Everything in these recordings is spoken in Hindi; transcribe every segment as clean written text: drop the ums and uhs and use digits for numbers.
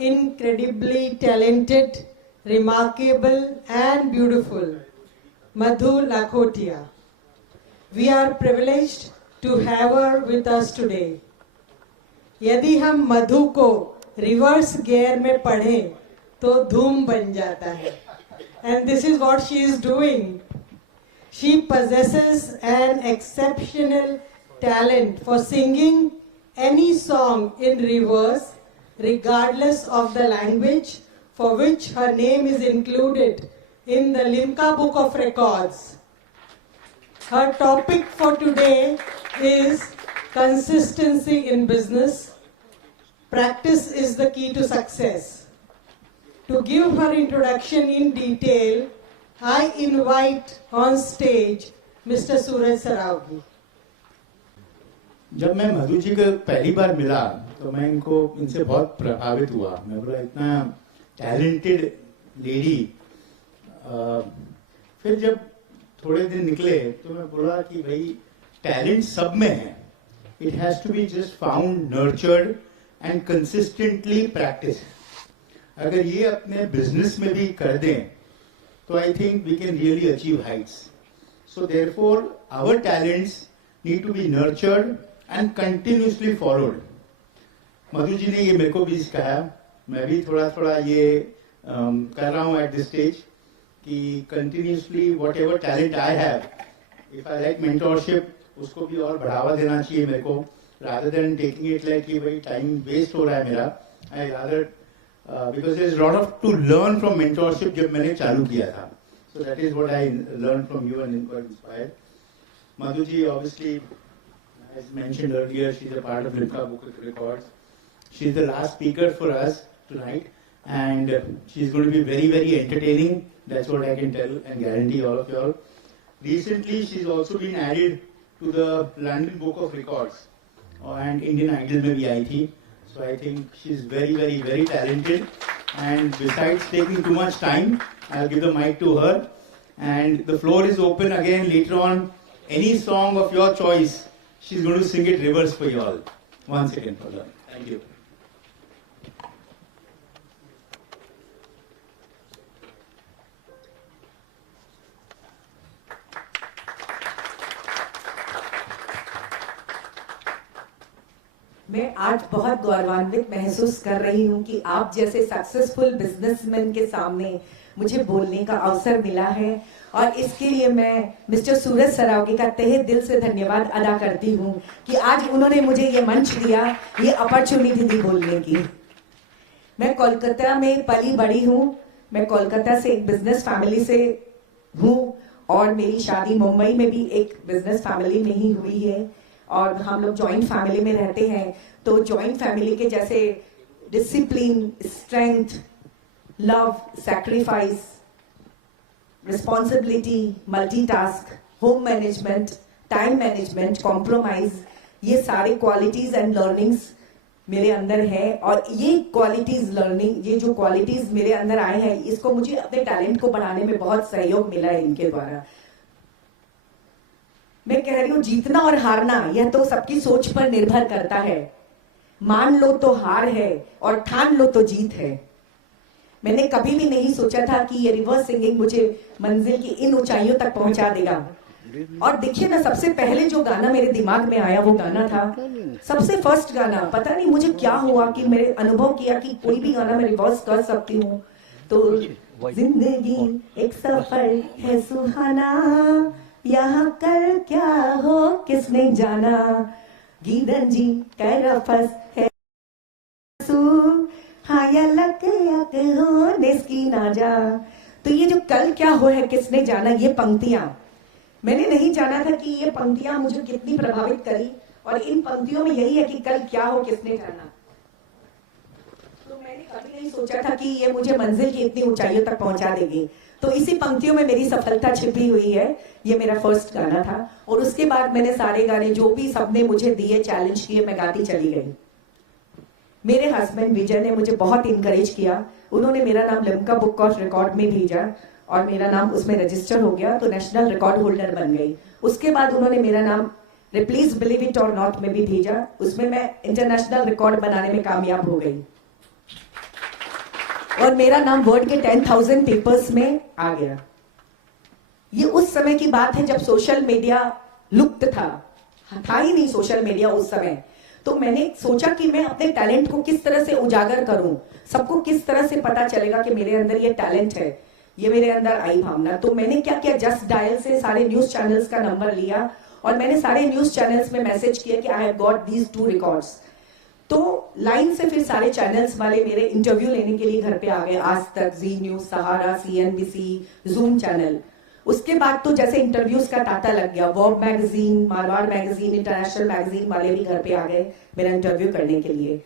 incredibly talented, remarkable and beautiful Madhu Lakhotia. We are privileged to have her with us today. यदि हम मधु को रिवर्स गियर में पढ़ें तो धूम बन जाता है. And this is what she is doing. She possesses an exceptional talent for singing any song in reverse, regardless of the language for which her name is included in the Limca Book of Records. Her topic for today is consistency in business. Practice is the key to success. To give her introduction in detail, I invite on stage Mr. Suraj Saraogi. जब मैं मधु जी को पहली बार मिला तो मैं इनसे बहुत प्रभावित हुआ. मैं बोला इतना टैलेंटेड लेडी. फिर जब थोड़े दिन निकले तो मैं बोला कि भाई टैलेंट सब में है. It has to be just found, nurtured and consistently practice. अगर ये अपने बिजनेस में भी कर दें तो I think we can really achieve heights. So therefore our talents need to be nurtured and continuously followed. Madhu ji ने ये मेरे को भी कहा, मैं भी थोड़ा थोड़ा ये कर रहा हूँ एट दिस स्टेज कि continuously whatever talent I have, if I like mentorship, उसको भी और बढ़ावा देना चाहिए मेरे को, rather than taking it like कि भाई टाइम वेस्ट हो रहा है मेरा. I rather because there is lot of to learn from mentorship जब मैंने चालू किया था. So that is what I learn from you and got inspired. Madhu ji obviously, as mentioned earlier, she's a part of Limca Book of Records. She's the last speaker for us tonight, and she's going to be very, very entertaining. That's what I can tell and guarantee all of you all. Recently, she's also been added to the London Book of Records, and Indian Idol में भी आई थी. So I think she's very, very, very talented. And besides taking too much time, I'll give the mic to her. And the floor is open again later on. Any song of your choice, she's going to sing it reverse for you all. One second for her. Thank you. मैं आज बहुत गौरवान्वित महसूस कर रही हूँ कि आप जैसे सक्सेसफुल बिजनेसमैन के सामने मुझे बोलने का अवसर मिला है, और इसके लिए मैं मिस्टर सूरज सरावगी का तहे दिल से धन्यवाद अदा करती हूँ कि आज उन्होंने मुझे ये मंच दिया, ये अपॉर्चुनिटी दी बोलने की. मैं कोलकाता में पली बड़ी हूँ. मैं कोलकाता से एक बिजनेस फैमिली से हूँ, और मेरी शादी मुंबई में भी एक बिजनेस फैमिली में ही हुई है, और हम लोग जॉइंट फैमिली में रहते हैं. तो जॉइंट फैमिली के जैसे discipline, strength, love, sacrifice, responsibility, multitask, home management, time management, compromise, ये सारे क्वालिटीज एंड लर्निंग्स मेरे अंदर है. और ये क्वालिटीज लर्निंग, ये जो क्वालिटीज मेरे अंदर आए हैं, इसको मुझे अपने टैलेंट को बढ़ाने में बहुत सहयोग मिला है इनके द्वारा. मैं कह रही हूँ जीतना और हारना यह तो सबकी सोच पर निर्भर करता है. मान लो तो हार है और ठान लो तो जीत है. मैंने कभी भी नहीं सोचा था कि ये रिवर्स सिंगिंग मुझे मंजिल की इन ऊंचाइयों तक पहुंचा देगा. और देखिए ना, सबसे पहले जो गाना मेरे दिमाग में आया वो गाना था सबसे फर्स्ट गाना. पता नहीं मुझे क्या हुआ कि मेरे अनुभव किया कि कोई भी गाना मैं रिवर्स कर सकती हूँ. तो जिंदगी एक सफर है सुहाना, यहाँ कल क्या हो किसने जाना, गीदन जी करफस है लक हो निस्की ना जा. तो ये जो कल क्या हो है किसने जाना, ये पंक्तियां मैंने नहीं जाना था कि ये पंक्तियां मुझे कितनी प्रभावित करी. और इन पंक्तियों में यही है कि कल क्या हो किसने जाना. तो मैंने कभी नहीं सोचा था कि ये मुझे मंजिल की इतनी ऊंचाइयों तक पहुंचा देगी. तो इसी पंक्तियों में मेरी सफलता छिपी हुई है. ये मेरा फर्स्ट गाना था, और उसके बाद मैंने सारे गाने जो भी सबने मुझे दिए, चैलेंज किए, मैं गाती चली गई. मेरे हस्बैंड विजय ने मुझे बहुत इनकरेज किया. उन्होंने मेरा नाम लिम्का बुक ऑफ रिकॉर्ड में भेजा और मेरा नाम उसमें रजिस्टर हो गया, तो नेशनल रिकॉर्ड होल्डर बन गई. उसके बाद उन्होंने मेरा नाम प्लीज बिलीव इट और नॉट में भी भेजा. उसमें मैं इंटरनेशनल रिकॉर्ड बनाने में कामयाब हो गई. और मेरा नाम वर्ड के 10,000 पेपर्स में आ गया। ये उस समय की बात है जब सोशल मीडिया लुप्त था ही नहीं सोशल मीडिया उस समय। तो मैंने सोचा कि मैं अपने टैलेंट को किस तरह से उजागर करूं, सबको किस तरह से पता चलेगा कि मेरे अंदर ये टैलेंट है, ये मेरे अंदर आई भावना। तो मैंने क्या किया, जस्ट डायल से सारे न्यूज चैनल्स का नंबर लिया और मैंने सारे न्यूज चैनल्स में मैसेज किया कि I have got these 2 records. तो लाइन से फिर सारे चैनल्स वाले मेरे इंटरव्यू लेने के लिए घर पे आ गए, आज तक, जी न्यूज, सहारा, CNBC, जूम चैनल। उसके बाद तो जैसे इंटरव्यूज का तांता लग गया, वॉब magazine, Marwar magazine, international magazine वाले भी घर पे आ गए मेरा इंटरव्यू करने के लिए।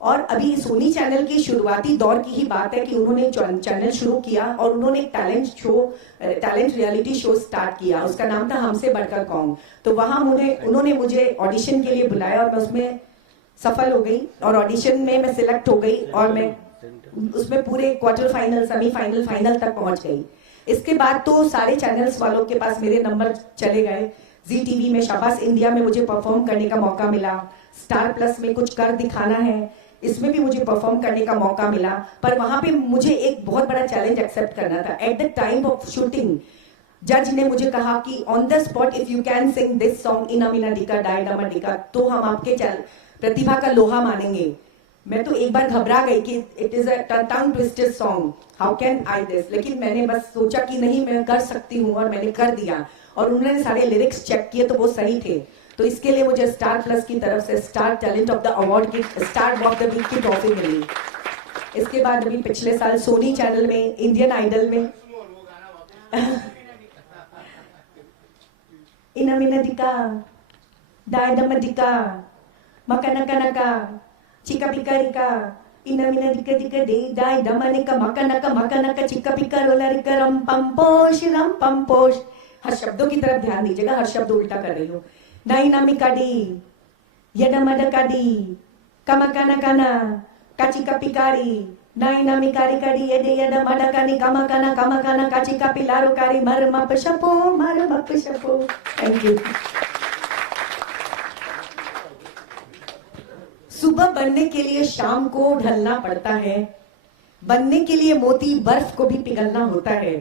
और अभी सोनी चैनल की शुरुआती दौर की ही बात है कि उन्होंने चैनल शुरू किया और उन्होंने एक टैलेंट रियलिटी शो स्टार्ट किया, उसका नाम था हमसे बढ़कर कौन। तो वहां उन्होंने मुझे ऑडिशन के लिए बुलाया और मैं उसमें सफल हो गई और ऑडिशन में मैं सिलेक्ट हो गई और मैं उसमें पूरे क्वार्टर फाइनल, सेमीफाइनल, फाइनल तक पहुंच गई। इसके बाद तो सारे चैनल्स वालों के पास मेरे नंबर चले गए। जी टीवी में, शाबाश इंडिया में मुझे परफॉर्म करने का मौका मिला, स्टार प्लस में कुछ कर दिखाना है, इसमें भी मुझे परफॉर्म करने का मौका मिला। पर वहां पे मुझे एक बहुत बड़ा चैलेंज एक्सेप्ट करना था। At the time of shooting जज ने मुझे कहा कि on the spot if you can sing this song इना मीना डिका डाई डमा डिका तो हम आपके प्रतिभा का लोहा मानेंगे। मैं तो एक बार घबरा गई कि it is a tongue twisted song, how can I this, लेकिन मैंने बस सोचा कि नहीं मैं कर सकती हूँ और मैंने कर दिया। और उन्होंने सारे लिरिक्स चेक किए तो वो सही थे। तो इसके लिए मुझे स्टार प्लस की तरफ से star talent of the award की, स्टार ऑफ द वीक की ट्रॉफी मिली। इसके बाद अभी पिछले साल सोनी चैनल में इंडियन आइडल में इना मिना डिका डाई डमा डिका मका नका नका चिका पिका रिका इना मिना डिका डिका डे डाई डमा निका मका नका चिका पिका रोला रिका रम पम पोश। हर शब्दों की तरफ ध्यान दीजिएगा, हर शब्द उल्टा कर रही हूँ। डाइनामिकाडी यडमडकाडी कमकाना काना काचिका पिकारी डाइनामिकारी काडी यदे यडमडकानी कमकाना काचिका पिलारो कारी मरमप शपो। Thank you. सुबह बनने के लिए शाम को ढलना पड़ता है, बनने के लिए मोती बर्फ को भी पिघलना होता है।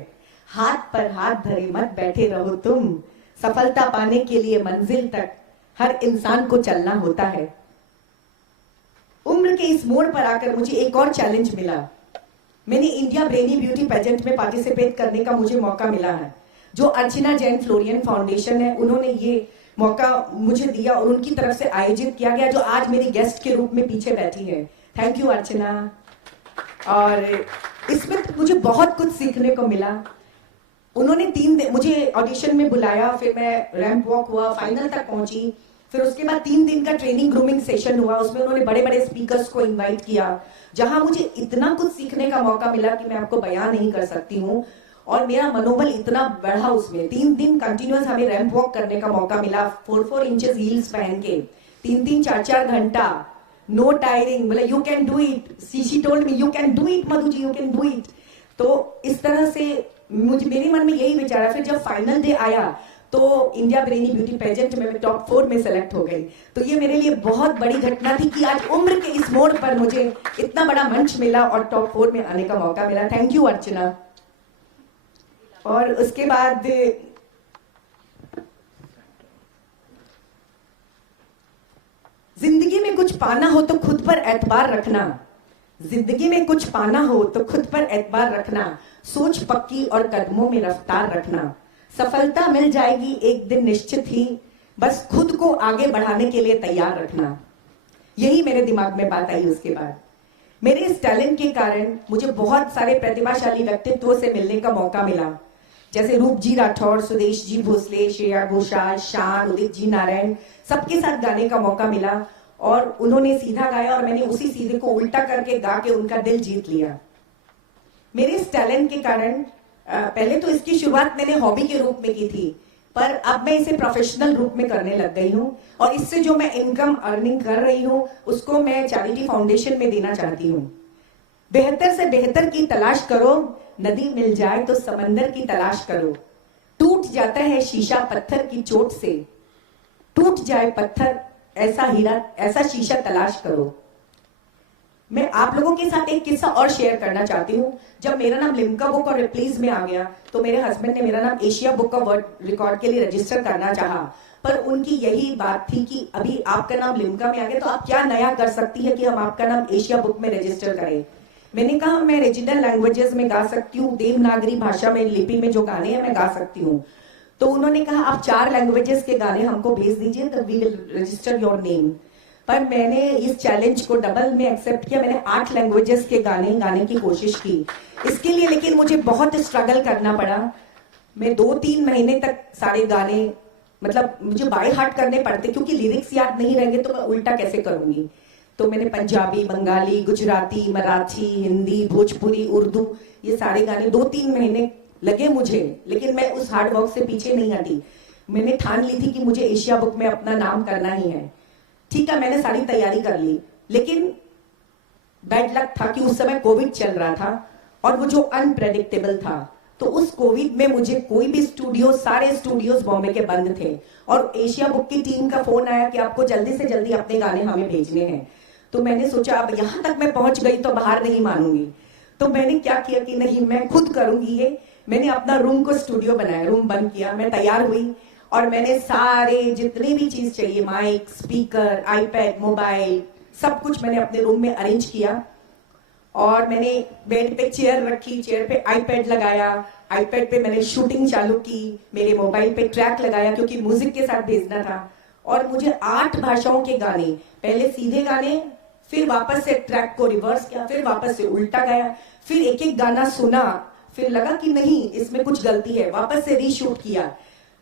हाथ पर हाथ धरे मत बैठे रहो तुम, सफलता पाने के लिए मंजिल तक हर इंसान को चलना होता है। उम्र के इस मोड़ पर आकर मुझे एक और चैलेंज मिला। मैंने इंडिया ब्रेनी ब्यूटी पेजेंट में पार्टिसिपेट करने का मुझे मौका मिला है। जो अर्चना जैन फ्लोरियन फाउंडेशन है, उन्होंने ये मौका मुझे दिया और उनकी तरफ से आयोजित किया गया, जो आज मेरी गेस्ट के रूप में पीछे बैठी है। थैंक यू अर्चना। और इसमें तो मुझे बहुत कुछ सीखने को मिला। उन्होंने 3 दिन मुझे ऑडिशन में बुलाया, फिर मैं रैंप वॉक हुआ, फाइनल तक पहुंची। फिर उसके बाद 3 दिन का ट्रेनिंग ग्रूमिंग सेशन हुआ, उसमें उन्होंने बड़े बड़े स्पीकर्स को इनवाइट किया, जहां मुझे इतना कुछ सीखने का मौका मिला कि मैं आपको बयान नहीं कर सकती हूँ। और मेरा मनोबल इतना बढ़ा उसमें। 3 दिन कंटिन्यूअस हमें रैंप वॉक करने का मौका मिला, 4-4 इंचेस हील्स पहन के 3-3, 4-4 घंटा, नो टायरिंग। बोले you can do it, she told me you can do it Madhu ji, you can do it. तो इस तरह से मुझे, मेरे मन में यही विचार है। फिर जब फाइनल डे आया तो इंडिया ब्रेनी ब्यूटी पेजेंट में मैं टॉप 4 में सेलेक्ट हो गई। तो ये मेरे लिए बहुत बड़ी घटना थी कि आज उम्र के इस मोड़ पर मुझे इतना बड़ा मंच मिला और टॉप 4 में आने का मौका मिला। थैंक यू अर्चना। और उसके बाद जिंदगी में कुछ पाना हो तो खुद पर एतबार रखना, जिंदगी में कुछ पाना हो तो खुद पर एतबार रखना, सोच पक्की और कदमों में रफ्तार रखना। सफलता मिल जाएगी एक दिन निश्चित ही, बस खुद को आगे बढ़ाने के लिए तैयार रखना। यही मेरे दिमाग में बात आई। उसके बाद मेरे इस टैलेंट के कारण मुझे बहुत सारे प्रतिभाशाली व्यक्तित्वों से मिलने का मौका मिला, जैसे रूप जी राठौर, सुदेश जी भोसले, श्रेया घोषाल, शान, उदित जी नारायण, सबके साथ गाने का मौका मिला। और उन्होंने सीधा गाया और मैंने उसी सीधे को उल्टा करके गा के उनका दिल जीत लिया। मेरे इस टैलेंट के कारण पहले तो इसकी शुरुआत मैंने हॉबी के रूप में की थी, पर अब मैं इसे प्रोफेशनल रूप में करने लग गई हूँ। और इससे जो मैं इनकम अर्निंग कर रही हूँ उसको मैं चैरिटी फाउंडेशन में देना चाहती हूँ। बेहतर से बेहतर की तलाश करो, नदी मिल जाए तो समंदर की तलाश करो। टूट जाता है शीशा पत्थर की चोट से, टूट जाए पत्थर ऐसा हीरा ऐसा शीशा तलाश करो। मैं आप लोगों के साथ एक किस्सा और शेयर करना चाहती हूँ। जब मेरा नाम लिम्का बुक और रिप्लीज में आ गया तो मेरे हस्बैंड ने मेरा नाम Asia book of world record के लिए रजिस्टर करना चाहा, पर उनकी यही बात थी कि अभी आपका नाम लिम्का में आ गया तो आप क्या नया कर सकती है कि हम आपका नाम एशिया बुक में रजिस्टर करें। मैंने कहा मैं रीजनल लैंग्वेजेस में गा सकती हूँ, देवनागरी भाषा में लिपि में जो गाने हैं मैं गा सकती हूँ। तो उन्होंने कहा आप 4 लैंग्वेजेस के गाने हमको भेज दीजिए तो we will register your name. पर मैंने इस चैलेंज को डबल में एक्सेप्ट किया, मैंने 8 लैंग्वेजेस के गाने गाने की कोशिश की। इसके लिए लेकिन मुझे बहुत स्ट्रगल करना पड़ा। मैं 2-3 महीने तक सारे गाने मतलब मुझे बाय हार्ट करने पड़ते क्योंकि लिरिक्स याद नहीं रहेंगे तो मैं उल्टा कैसे करूंगी। तो मैंने पंजाबी, बंगाली, गुजराती, मराठी, हिंदी, भोजपुरी, उर्दू ये सारे गाने 2-3 महीने लगे मुझे, लेकिन मैं उस हार्ड वर्क से पीछे नहीं हटी। मैंने ठान ली थी कि मुझे एशिया बुक में अपना नाम करना ही है। ठीक है, मैंने सारी तैयारी कर ली, लेकिन बैड लक था कि उस समय कोविड चल रहा था और वो जो अनप्रेडिक्टेबल था। तो उस कोविड में मुझे कोई भी स्टूडियो, सारे स्टूडियोज बॉम्बे के बंद थे और एशिया बुक की टीम का फोन आया कि आपको जल्दी से जल्दी अपने गाने हमें भेजने हैं। तो मैंने सोचा अब यहां तक मैं पहुंच गई तो बाहर नहीं मानूंगी। तो मैंने क्या किया कि नहीं मैं खुद करूंगी ये। मैंने अपना रूम को स्टूडियो बनाया, रूम बंद किया, मैं तैयार हुई और मैंने सारे जितने भी चीज चाहिए, माइक, स्पीकर, आईपैड, मोबाइल, सब कुछ मैंने अपने रूम में अरेंज किया। और मैंने बेड पे चेयर रखी, चेयर पे आईपैड लगाया, आईपैड पे मैंने शूटिंग चालू की, मेरे मोबाइल पे ट्रैक लगाया क्योंकि म्यूजिक के साथ भेजना था। और मुझे 8 भाषाओं के गाने, पहले सीधे गाने, फिर वापस से ट्रैक को रिवर्स किया, फिर वापस से उल्टा गाया, फिर एक एक गाना सुना, फिर लगा कि नहीं इसमें कुछ गलती है, वापस से रीशूट किया।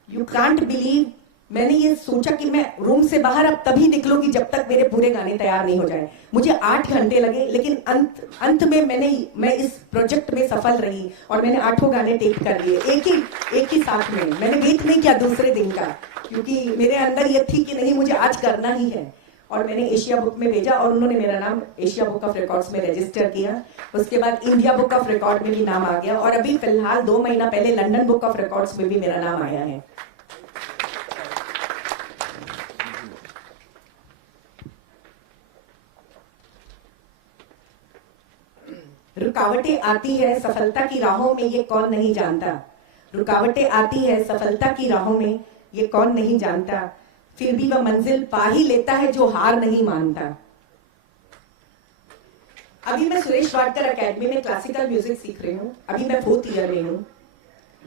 यू कांट बिलीव, मैंने ये सोचा कि मैं रूम से बाहर अब तभी निकलूंगी जब तक मेरे पूरे गाने तैयार नहीं हो जाए। मुझे 8 घंटे लगे, लेकिन अंत में मैं इस प्रोजेक्ट में सफल रही और मैंने 8 गाने टेक कर लिए एक ही साथ में। मैंने वेट नहीं किया दूसरे दिन का, क्योंकि मेरे अंदर ये थी कि नहीं मुझे आज करना ही है। और मैंने एशिया बुक में भेजा और उन्होंने मेरा नाम एशिया बुक ऑफ रिकॉर्ड्स में रजिस्टर किया। उसके बाद इंडिया बुक ऑफ रिकॉर्ड में भी नाम आ गया और अभी फिलहाल 2 महीना पहले लंदन बुक ऑफ रिकॉर्ड्स में भी मेरा नाम आया है। रुकावटें आती है सफलता की राहों में, ये कौन नहीं जानता। रुकावटें आती है सफलता की राहों में, ये कौन नहीं जानता। फिर भी वह मंजिल पा ही लेता है जो हार नहीं मानता। अभी मैं सुरेश वाडकर एकेडमी में क्लासिकल म्यूजिक सीख रही हूँ। अभी मैं 4th ईयर में हूँ।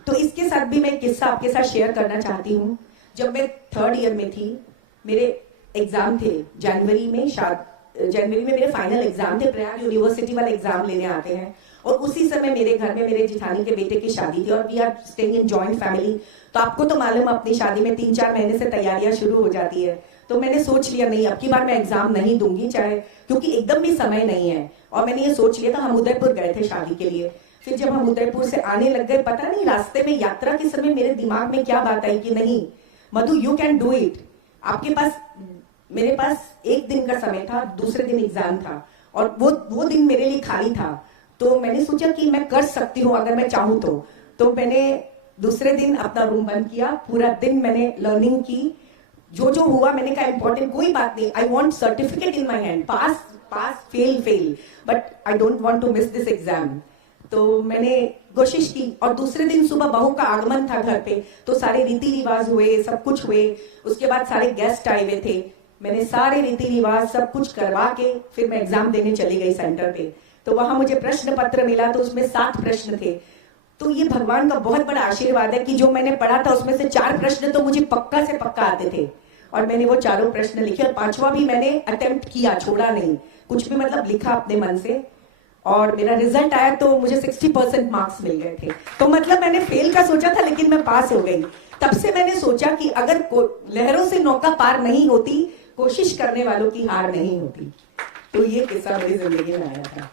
तो इसके साथ भी मैं किस्सा आपके साथ शेयर करना चाहती हूँ। जब मैं 3rd ईयर में थी, मेरे एग्जाम थे जनवरी में मेरे फाइनल एग्जाम थे। प्रयाग यूनिवर्सिटी वाले एग्जाम लेने आते हैं और उसी समय मेरे घर में मेरे जिठानी के बेटे की शादी थी और we are staying in joint family. तो आपको तो मालूम अपनी शादी में 3-4 महीने से तैयारियां शुरू हो जाती है। तो मैंने सोच लिया नहीं, अब की बार मैं एग्जाम नहीं दूंगी, चाहे क्योंकि एकदम भी समय नहीं है। और मैंने ये सोच लिया था। हम उदयपुर गए थे शादी के लिए। फिर जब हम उदयपुर से आने लग गए, पता नहीं रास्ते में यात्रा के समय मेरे दिमाग में क्या बात आई कि नहीं मधु, यू कैन डू इट। आपके पास, मेरे पास 1 दिन का समय था, दूसरे दिन एग्जाम था और वो दिन मेरे लिए खाली था। तो मैंने सोचा कि मैं कर सकती हूँ अगर मैं चाहूँ तो मैंने दूसरे दिन अपना रूम बंद किया, पूरा दिन मैंने लर्निंग की। जो हुआ मैंने कहा इंपॉर्टेंट कोई बात नहीं, I want certificate in my hand, pass fail, but I don't want to miss this exam. तो मैंने कोशिश की और दूसरे दिन सुबह बहू का आगमन था घर पे, तो सारे रीति रिवाज हुए, सब कुछ हुए। उसके बाद सारे गेस्ट आए हुए थे। मैंने सारे रीति रिवाज सब कुछ करवा के फिर मैं एग्जाम देने चली गई सेंटर पे। तो वहां मुझे प्रश्न पत्र मिला, तो उसमें 7 प्रश्न थे। तो ये भगवान का बहुत बड़ा आशीर्वाद है कि जो मैंने पढ़ा था उसमें से 4 प्रश्न तो मुझे पक्का से पक्का आते थे और मैंने वो 4 प्रश्न लिखे और 5वां भी मैंने अटेम्प्ट किया, छोड़ा नहीं, कुछ भी मतलब लिखा अपने मन से। और मेरा रिजल्ट आया तो मुझे 60% मार्क्स मिल गए थे। तो मतलब मैंने फेल का सोचा था लेकिन मैं पास हो गई। तब से मैंने सोचा कि अगर लहरों से नौका पार नहीं होती, कोशिश करने वालों की हार नहीं होती। तो ये किस्सा मेरी जिंदगी में आया था।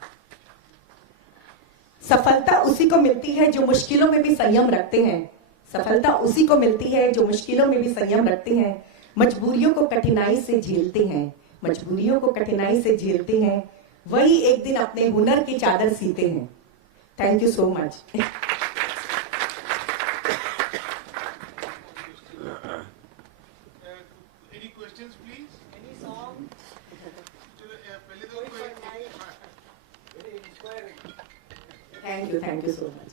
सफलता उसी को मिलती है जो मुश्किलों में भी संयम रखते हैं। सफलता उसी को मिलती है जो मुश्किलों में भी संयम रखते हैं, मजबूरियों को कठिनाई से झेलते हैं, मजबूरियों को कठिनाई से झेलते हैं, वही एक दिन अपने हुनर की चादर सीते हैं। Thank you so much. Any questions, please? Any song? पहले तो thank you so much.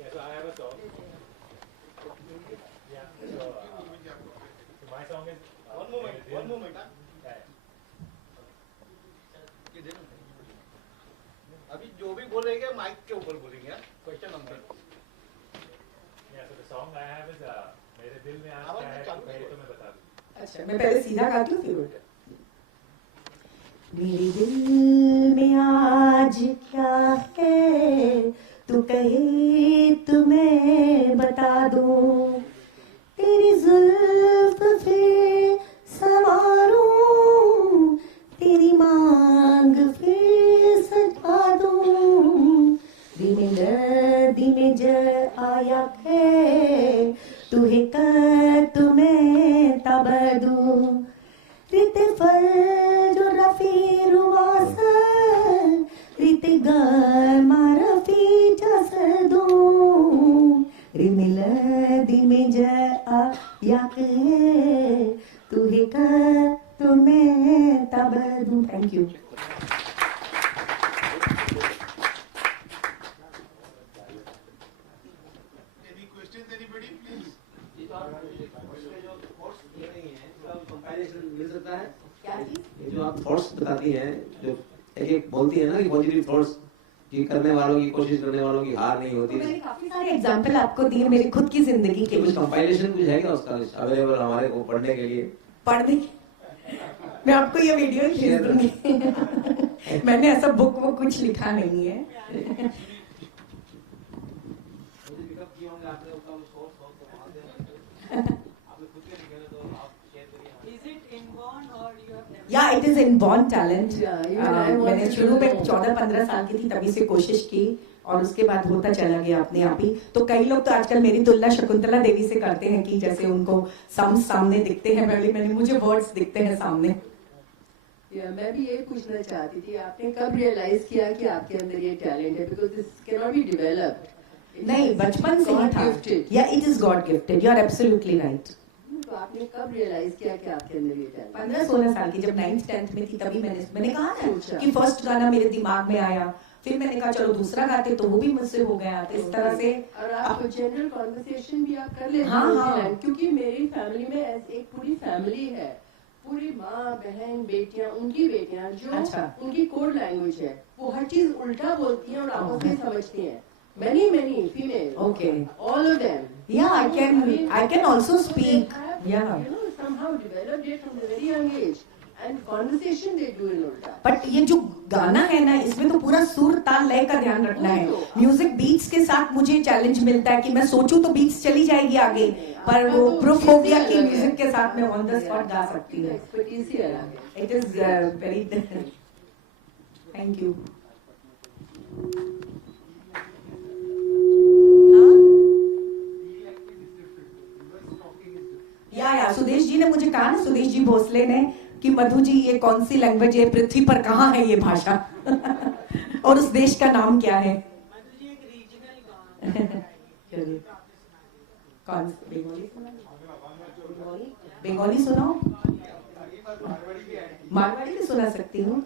Yeah, so I have a song. Yeah, so my song is. One moment. अभी जो भी बोलेंगे माइक के ऊपर बोलेंगे. Question number. Yeah, so the song I have is मेरे दिल में आज क्या है तो कहे तो मैं बता दूं. अच्छा, मैं पहले सीधा गाती हूँ फिर उल्टा. मेरे दिल में आज क्या है तू कहे तो मैं बता दूं. तेरी जुल्फ फिर संवारूं, तेरी मांग फिर सजा दूं. दिल में जर आया है तुहे कर तुम्हें तब दूं. रित फल जो रफी रुवासर रित गर्मा रफी जसर दूं. रिमिल दिमे ज आया है तुहे कर तुम्हें तब दूं. Thank you. मिल सकता है. क्या चीज? ये जो आप थॉट्स बताती हैं, जो एक बोलती है ना कि पॉजिटिव थॉट्स, कि करने वालों की, कोशिश करने वालों की हार नहीं होती. मैंने काफी सारे एग्जाम्पल आपको दिए मेरी खुद की जिंदगी के. कुछ कंपाइलेशन कुछ है क्या उसका अवेलेबल हमारे को पढ़ने के लिए? पढ़ने मैं आपको ये वीडियो भेज दूंगी. मैंने ऐसा बुक वो कुछ लिखा नहीं है. Is it inborn or you have never? या it is inborn talent. I मैंने wanted शुरू to में know. 14-15 साल की थी तभी से कोशिश की और उसके बाद होता चला गया अपने आप ही. तो कई लोग तो आजकल मेरी तुलना शकुंतला देवी से करते हैं कि जैसे उनको सामने दिखते हैं, मैंने मुझे वर्ड्स दिखते हैं सामने. मैं भी यही पूछना चाहती थी, आपने कब रियलाइज किया कि आपके अंदर ये टैलेंट है? Because this can not be developed. नहीं, बचपन से ही था. या it is god gifted. You are absolutely right. तो आपने कब रियलाइज किया कि आपके अंदर ये टैलेंट? 15-16 साल की जब 9th-10th में थी तभी मैंने कहा ना अच्छा. कि फर्स्ट गाना मेरे दिमाग में आया. फिर मैंने कहा चलो दूसरा गाते तो वो भी मुझसे हो गया. तो इस तरह से और आप जनरल कॉन्वर्सेशन भी आप कर लेते हाँ, हो हाँ. उसी लाइन. क्योंकि मेरी फैमिली में एक पूरी फैमिली है, पूरी माँ बहन बेटियां, उनकी बेटियां जो अच्छा. उनकी कोड लैंग्वेज है, वो हर चीज उल्टा बोलती हैं और आपस में समझती हैं. many female. Okay. All of them. Yeah, I can also speak. They have, Yeah. somehow developed it from a very young age. And conversation they do in ulta. But ये जो गाना है ना, इसमें तो पूरा सुर ताल लय का ध्यान रखना है. म्यूजिक बीट्स के साथ मुझे चैलेंज मिलता है कि मैं सोचूं तो बीट्स चली जाएगी आगे, पर वो प्रूफ हो गया कि म्यूजिक के साथ मैं ऑन द स्पॉट गा सकती हूँ. एक्सपर्टीज ही अलग है. It is very. Thank you. या सुदेश जी ने मुझे कहा ना, सुदेश जी भोसले ने, कि मधु जी ये कौन सी लैंग्वेज है, पृथ्वी पर कहाँ है ये भाषा और उस देश का नाम क्या है? मधु जी एक रीजनल चलिए. कौन बंगाली सुनाओ. मारवाड़ी भी सुना सकती हूँ.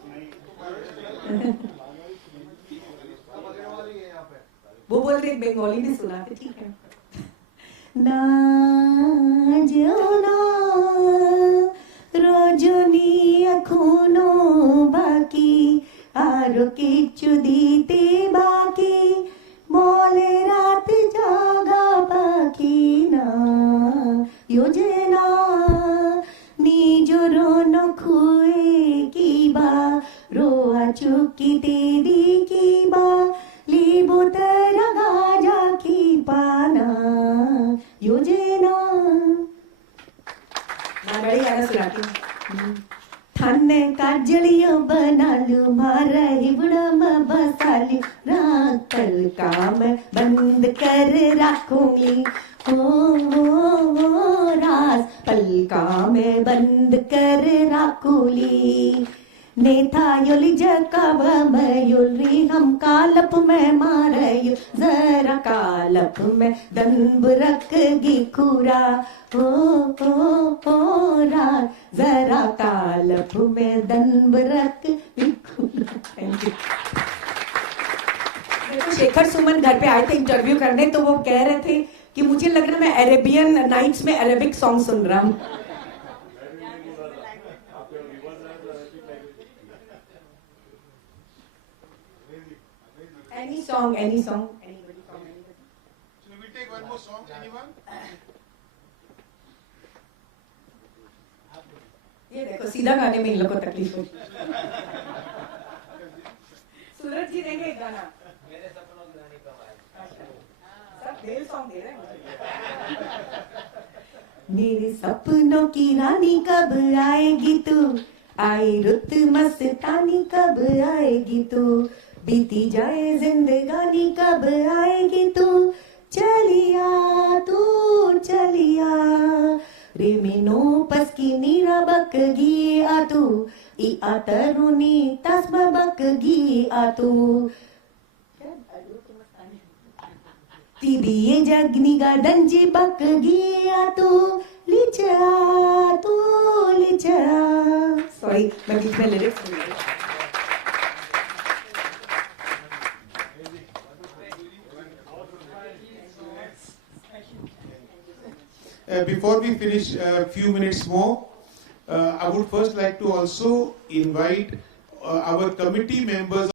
वो बोल रहे बंगाली भी सुनाते. ठीक है. না যেও না রজনী এখনো বাকি, আরো কিছু দিতে বাকি, বলে রাত জাগা পাখি না যোজনা নিজর নখুয়ে কিবা রোয়া চুকিতে দি কিবা লিবো তারা গাজা কি পানা योजना. बड़ी गाना सुनाती हूँ. थन काजलियो बनालू मारा हिबड़म बसाली, रातल काम बंद कर रखूंगी. हो रास पल काम बंद कर रखूंगी. नेथायुल जकब मयुरी हम कालप में मारयु जरा कालप में दंब रखगी खुरा ओ रात जरा कालप में दंब रखगी खुरा। Thank you. देखो शेखर सुमन घर पे आए थे इंटरव्यू करने, तो वो कह रहे थे कि मुझे लग रहा है मैं अरेबियन नाइट्स में अरेबिक सॉन्ग सुन रहा हूँ। Any song, anybody from anybody. So we take one more song, anyone? ये देखो सीधा गाने में इन लोग को तकलीफ होती। सूरज जी देंगे एक गाना। मेरे सपनों की रानी कब आएगी? सब देर सॉन्ग दे रहे हैं मुझे। मेरे सपनों की रानी कब आएगी तू, आई रुत मस्तानी कब आएगी तू, बीती जाए जिंदगानी कब आएगी तू, चलिया रे मेनो पस्की नीरा बक गी आतू ई आतरुनी तस्म बक गी आतू तिबिये जगनी गडंजी बक गी आतू लिचा सॉरी मैं बीच में लिरिक्स भूल गई। Before we finish a few minutes more, I would first like to also invite our committee members